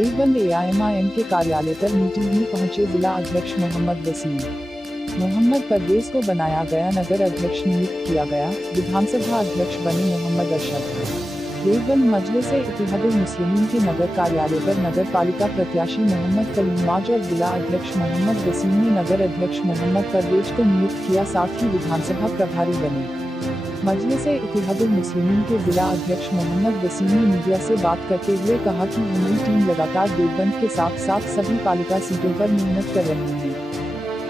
Deoband AIMIM के कार्यालय पर मीटिंग में पहुंचे जिला अध्यक्ष मोहम्मद वसीम। मोहम्मद परवेज को बनाया गया नगर अध्यक्ष नियुक्त किया गया। विधानसभा अध्यक्ष बने मोहम्मद अशरफ। देवबंद मजलिस-ए-इत्तेहादुल मुस्लिमीन के नगर कार्यालय पर नगर पालिका प्रत्याशी मोहम्मद कलीमाज और जिला अध्यक्ष मोहम्मद वसीम ने नगर अध्यक्ष मोहम्मद परवेज को नियुक्त किया, साथ ही विधानसभा प्रभारी बने। मजलिस-ए-इत्तेहादुल मुस्लिमीन के जिला अध्यक्ष मोहम्मद वसीम ने मीडिया से बात करते हुए कहा कि हमारी टीम लगातार देवबंद के साथ साथ सभी पालिका सीटों पर मेहनत कर रही है।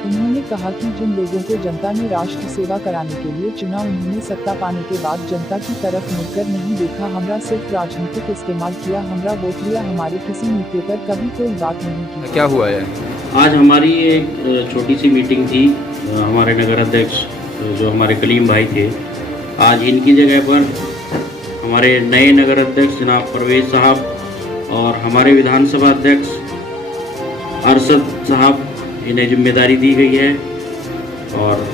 उन्होंने कहा कि जिन लोगों को जनता ने राष्ट्र सेवा कराने के लिए चुना, उन्होंने सत्ता पाने के बाद जनता की तरफ मुड़कर नहीं देखा। हमरा सिर्फ राजनीतिक इस्तेमाल किया, हमरा वोट लिया, हमारे किसी मुद्दे पर कभी कोई बात नहीं की। क्या हुआ है? आज हमारी एक छोटी सी मीटिंग थी। हमारे नगर अध्यक्ष जो हमारे कलीम भाई थे, आज इनकी जगह पर हमारे नए नगर अध्यक्ष जनाब परवेज साहब और हमारे विधानसभा अध्यक्ष अरशद साहब, इन्हें जिम्मेदारी दी गई है और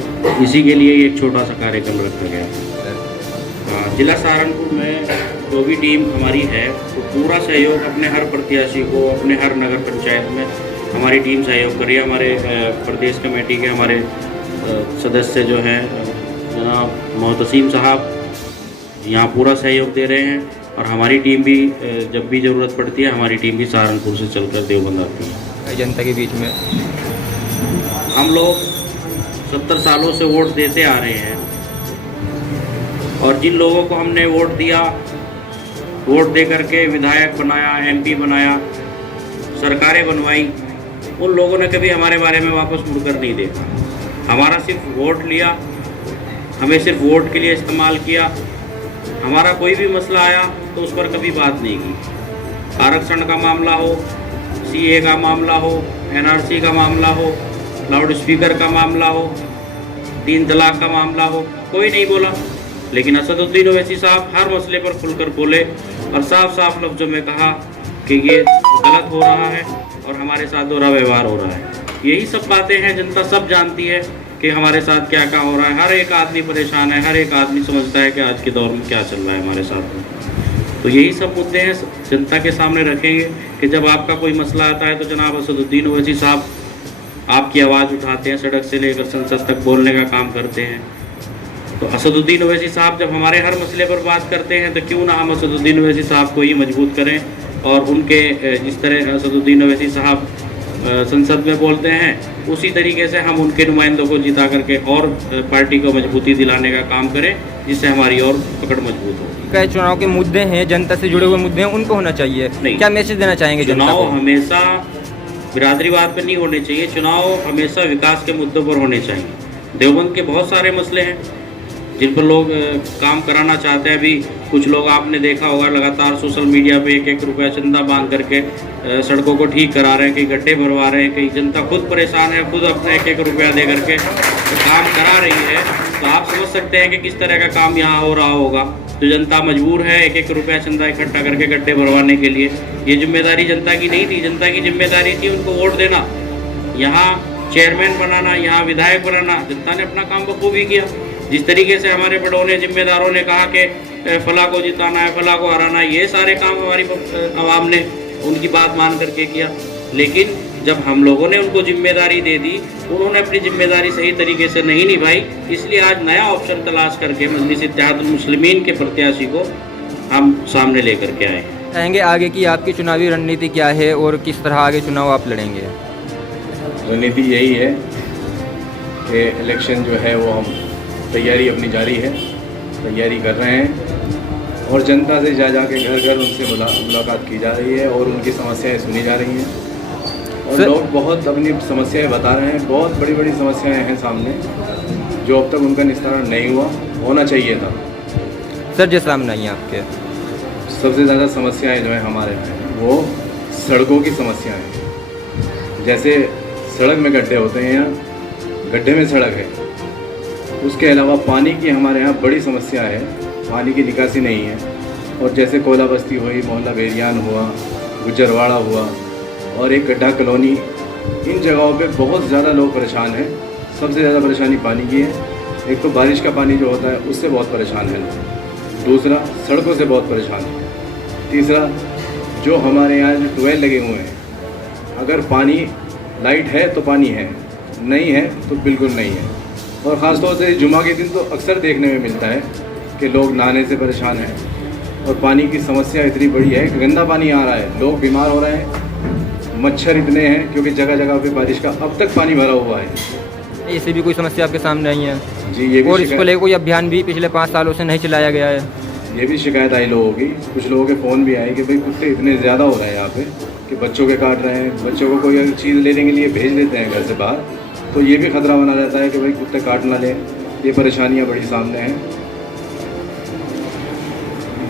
इसी के लिए एक छोटा सा कार्यक्रम रखा गया। जिला सहारनपुर में जो भी टीम हमारी है, तो पूरा सहयोग अपने हर प्रत्याशी को, अपने हर नगर पंचायत में हमारी टीम सहयोग कर रही है। हमारे प्रदेश कमेटी के हमारे सदस्य जो हैं जनाब मोहतसीम साहब यहाँ पूरा सहयोग दे रहे हैं और हमारी टीम भी जब भी ज़रूरत पड़ती है, हमारी टीम भी सहारनपुर से चलकर देवबंद आती है। जनता के बीच में हम लोग 70 सालों से वोट देते आ रहे हैं और जिन लोगों को हमने वोट दिया, वोट दे करके विधायक बनाया, एमपी बनाया, सरकारें बनवाई, उन लोगों ने कभी हमारे बारे में वापस मुड़कर नहीं देखा। हमारा सिर्फ वोट लिया, हमें सिर्फ वोट के लिए इस्तेमाल किया। हमारा कोई भी मसला आया तो उस पर कभी बात नहीं की। आरक्षण का मामला हो, सीए का मामला हो, एनआरसी का मामला हो, लाउड स्पीकर का मामला हो, 3 तलाक का मामला हो, कोई नहीं बोला। लेकिन असदुद्दीन ओवैसी साहब हर मसले पर खुलकर बोले और साफ साफ लफ्ज़ों में कहा कि ये गलत हो रहा है और हमारे साथ दोहरा व्यवहार हो रहा है। यही सब बातें हैं, जनता सब जानती है कि हमारे साथ क्या क्या हो रहा है। हर एक आदमी परेशान है, हर एक आदमी समझता है कि आज के दौर में क्या चल रहा है हमारे साथ में। तो यही सब मुद्दे हैं, जनता के सामने रखेंगे कि जब आपका कोई मसला आता है तो जनाब असदुद्दीन ओवैसी साहब आपकी आवाज़ उठाते हैं, सड़क से लेकर संसद तक बोलने का काम करते हैं। तो असदुद्दीन ओवैसी साहब जब हमारे हर मसले पर बात करते हैं तो क्यों ना हम असदुद्दीन ओवैसी साहब को ही मजबूत करें और उनके जिस तरह असदुद्दीन ओवैसी साहब संसद में बोलते हैं, उसी तरीके से हम उनके नुमाइंदों को जिता करके और पार्टी को मजबूती दिलाने का काम करें, जिससे हमारी और पकड़ मजबूत हो। क्या चुनाव के मुद्दे हैं, जनता से जुड़े हुए मुद्दे हैं, उनको होना चाहिए? नहीं। क्या मैसेज देना चाहेंगे जनता को? चुनाव हमेशा बिरादरीवाद पर नहीं होने चाहिए, चुनाव हमेशा विकास के मुद्दों पर होने चाहिए। देवबंद के बहुत सारे मसले हैं जिन पर लोग काम कराना चाहते हैं। अभी कुछ लोग आपने देखा होगा लगातार सोशल मीडिया पे 1-1 रुपया चंदा बांध करके सड़कों को ठीक करा रहे हैं, कई गड्ढे भरवा रहे हैं, कई जनता खुद परेशान है, खुद अपना 1-1 रुपया दे करके काम करा रही है। तो आप समझ सकते हैं कि किस तरह का काम यहाँ हो रहा होगा। तो जनता मजबूर है 1-1 रुपया चंदा इकट्ठा करके गड्ढे भरवाने के लिए। ये जिम्मेदारी जनता की नहीं थी, जनता की जिम्मेदारी थी उनको वोट देना, यहाँ चेयरमैन बनाना, यहाँ विधायक बनाना। जनता ने अपना काम बखूबी किया। जिस तरीके से हमारे बड़ों ने, जिम्मेदारों ने कहा कि फला को जिताना है, फला को हराना है, ये सारे काम हमारी आवाम ने उनकी बात मान करके किया। लेकिन जब हम लोगों ने उनको जिम्मेदारी दे दी, उन्होंने अपनी जिम्मेदारी सही तरीके से नहीं निभाई। इसलिए आज नया ऑप्शन तलाश करके मजलिस-ए-इत्तेहादुल मुस्लिमीन के प्रत्याशी को हम सामने लेकर के आए हैं। चाहेंगे आगे की आपकी चुनावी रणनीति क्या है और किस तरह आगे चुनाव आप लड़ेंगे? रणनीति यही है कि इलेक्शन जो है वो हम तैयारी अपनी जारी है, तैयारी कर रहे हैं और जनता से जा के घर घर उनसे मुलाकात की जा रही है और उनकी समस्याएं सुनी जा रही हैं और लोग बहुत अपनी समस्याएं बता रहे हैं। बहुत बड़ी बड़ी समस्याएं हैं सामने जो अब तक उनका निस्तारण नहीं हुआ, होना चाहिए था। सर जैसे सामने आई आपके सबसे ज़्यादा समस्याएं जो है हमारे हैं वो सड़कों की समस्याएं हैं। जैसे सड़क में गड्ढे होते हैं, यहाँ गड्ढे में सड़क है। उसके अलावा पानी की हमारे यहाँ बड़ी समस्या है, पानी की निकासी नहीं है। और जैसे कोयला बस्ती हुई, मोहल्ला बेरियान हुआ, गुजरवाड़ा हुआ और एक गड्ढा कॉलोनी, इन जगहों पे बहुत ज़्यादा लोग परेशान हैं। सबसे ज़्यादा परेशानी पानी की है। एक तो बारिश का पानी जो होता है उससे बहुत परेशान है लोग, दूसरा सड़कों से बहुत परेशान है, तीसरा जो हमारे यहाँ जो ट्यूबवेल लगे हुए हैं, अगर पानी लाइट है तो पानी है, नहीं है तो बिल्कुल नहीं है। और ख़ासतौर से जुमा के दिन तो अक्सर देखने में मिलता है कि लोग नहाने से परेशान हैं और पानी की समस्या इतनी बड़ी है कि गंदा पानी आ रहा है, लोग बीमार हो रहे हैं, मच्छर इतने हैं क्योंकि जगह जगह पे बारिश का अब तक पानी भरा हुआ है। ऐसी भी कोई समस्या आपके सामने आई है? जी, ये भी और इसको लेकर कोई अभियान भी पिछले 5 सालों से नहीं चलाया गया है? ये भी शिकायत आई लोगों की, कुछ लोगों के फ़ोन भी आए कि भाई कुत्ते इतने ज़्यादा हो रहे हैं यहाँ पे कि बच्चों के काट रहे हैं, बच्चों को कोई चीज़ लेने के लिए भेज देते हैं घर से बाहर, तो ये भी खतरा बना रहता है कि भाई कुत्ते काट ना लें। ये परेशानियाँ बड़ी सामने हैं।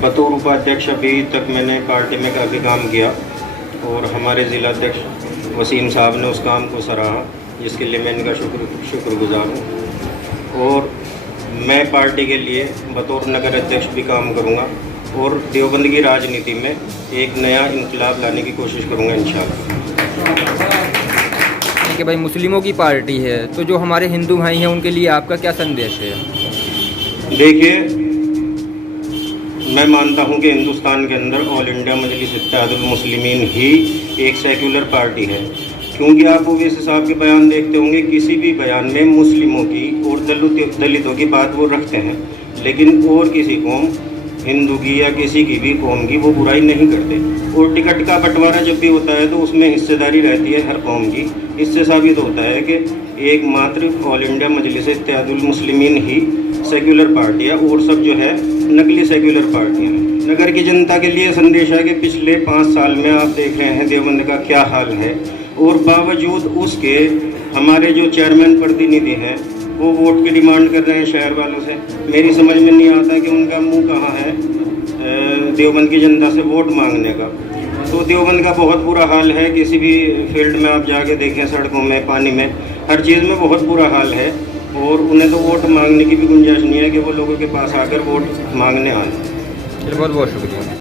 बतौर उपाध्यक्ष अभी तक मैंने पार्टी में काफ़ी काम किया और हमारे ज़िलाध्यक्ष वसीम साहब ने उस काम को सराहा, जिसके लिए मैं इनका शुक्रगुजार हूँ। और मैं पार्टी के लिए बतौर नगर अध्यक्ष भी काम करूँगा और देवबंद की राजनीति में एक नया इनकलाब लाने की कोशिश करूँगा इंशाअल्लाह। कि भाई मुस्लिमों की पार्टी है, तो जो हमारे हिंदू भाई हैं उनके लिए आपका क्या संदेश है? देखिए, मैं मानता हूं कि हिंदुस्तान के अंदर ऑल इंडिया मजलिस इत्तेहादुल मुस्लिमीन ही एक सेक्युलर पार्टी है, क्योंकि आप ओवैसी साहब के बयान देखते होंगे, किसी भी बयान में मुस्लिमों की और दलितों की बात वो रखते हैं, लेकिन और किसी कौम, हिंदू की या किसी की भी कौम की वो बुराई नहीं करते। और टिकट का बंटवारा जब भी होता है तो उसमें हिस्सेदारी रहती है हर कौम की। इससे साबित होता है कि एकमात्र ऑल इंडिया मजलिस इत्तेहादुल मुस्लिमीन ही सेक्युलर पार्टी है और सब जो है नकली सेक्युलर पार्टियाँ हैं। नगर की जनता के लिए संदेश है कि पिछले 5 साल में आप देख रहे हैं देवबंद का क्या हाल है, और बावजूद उसके हमारे जो चेयरमैन प्रतिनिधि हैं वो वोट की डिमांड कर रहे हैं शहर वालों से। मेरी समझ में नहीं आता कि उनका मुंह कहाँ है देवबंद की जनता से वोट मांगने का। तो देवबंद का बहुत बुरा हाल है, किसी भी फील्ड में आप जाके देखें, सड़कों में, पानी में, हर चीज़ में बहुत बुरा हाल है। और उन्हें तो वोट मांगने की भी गुंजाइश नहीं है कि वो लोगों के पास आकर वोट मांगने आए। बहुत बहुत शुक्रिया।